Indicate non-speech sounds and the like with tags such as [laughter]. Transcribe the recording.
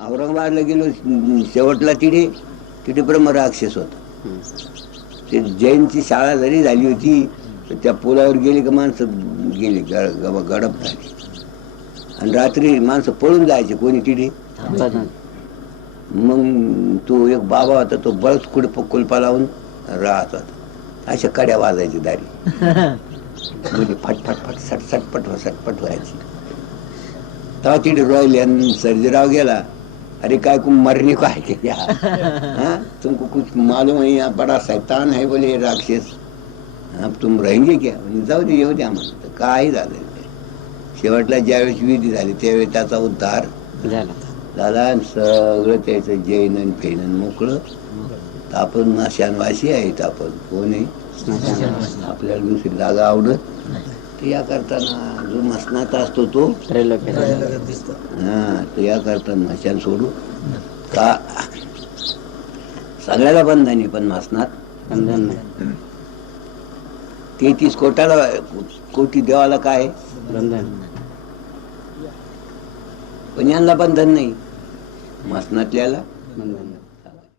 औरंगाबादला गेलो शेवटला तिथे तिथे ब्रह्म राक्षस होता. ते जैनची शाळा जरी झाली होती त्या पुलावर गेली का माणसं गेली गडप झाली. आणि रात्री माणसं पळून जायचे कोणी तिथे. मग तो एक बाबा होता तो बळच कुडप कुलपा लावून राहत होता. अशा कड्या वाजायची दारी. [laughs] म्हणजे फट फट फट सट सटपट सटपट व्हायची. तेव्हा रॉयल आणि सर्जीराव गेला. अरे काय कुम मरने को है क्या हाँ? तुमको कुछ मालूम है यहाँ बड़ा शैतान है बोले राक्षस. अब तुम रहेंगे क्या? म्हणजे जाऊ दे येऊ द्या म्हणलं तर काही झालं. शेवटला ज्यावेळेस विधी झाली त्यावेळी त्याचा उद्धार झाला. आणि सगळं त्याचं जैन आणि फेनन मोकळं. आपण माशानवासी आहेत आपण. कोण आहे? आपल्याला दुसरी जागा आवडत. तर या करताना जो मसनात असतो तो त्रैलोक्य हा तर या करताना मशान सोडू का? सगळ्याला बंधन आहे पण मसनात बंधन नाही. तेहतीस कोटाला कोटी देवाला काय? बंधन पण यांना बंधन नाही. मसनातल्याला बंधन